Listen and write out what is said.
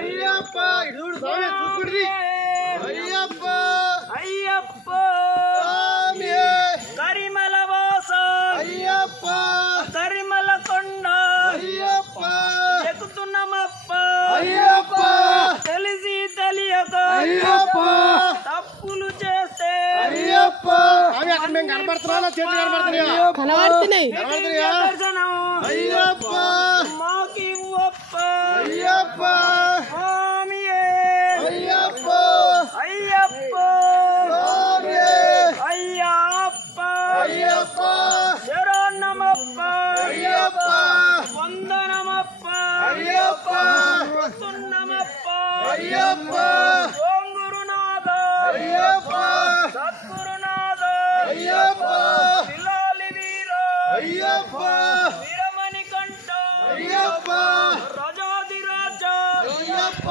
అయ్యప్ప చూడు స్వామి చూసుకుంటుంది అయ్యప్ప అయ్యప్ప స్వామి కరిమల వాస అయ్యప్ప కరిమల కొండ అయ్యప్ప ఎక్కుతున్నామప్ప అయ్యప్ప తెలిసి తెలియక అయ్యప్ప తప్పులు చేస్తే అయ్యప్ప స్వామి అక్కడ మేము కనబడుతున్నాం చేతులు కనబడుతున్నాయి దర్శనం అయ్యప్ప మాకివ్వప్ప అయ్యప్ప స్వామియే అయ్యప్ప అయ్యప్ప స్వామి అయ్యప్ప అయ్యప్ప శరణమప్ప అయ్యప్ప వందనమప్ప అయ్యప్ప వస్తున్నమప్ప అయ్యప్ప ఓం గురునాథ అయ్యప్ప సద్గురునాథ అయ్యప్ప శిలాలి వీర అయ్యప్ప వీరమణి కంఠ అయ్యప్ప రాజాదిరాజ అయ్యప్ప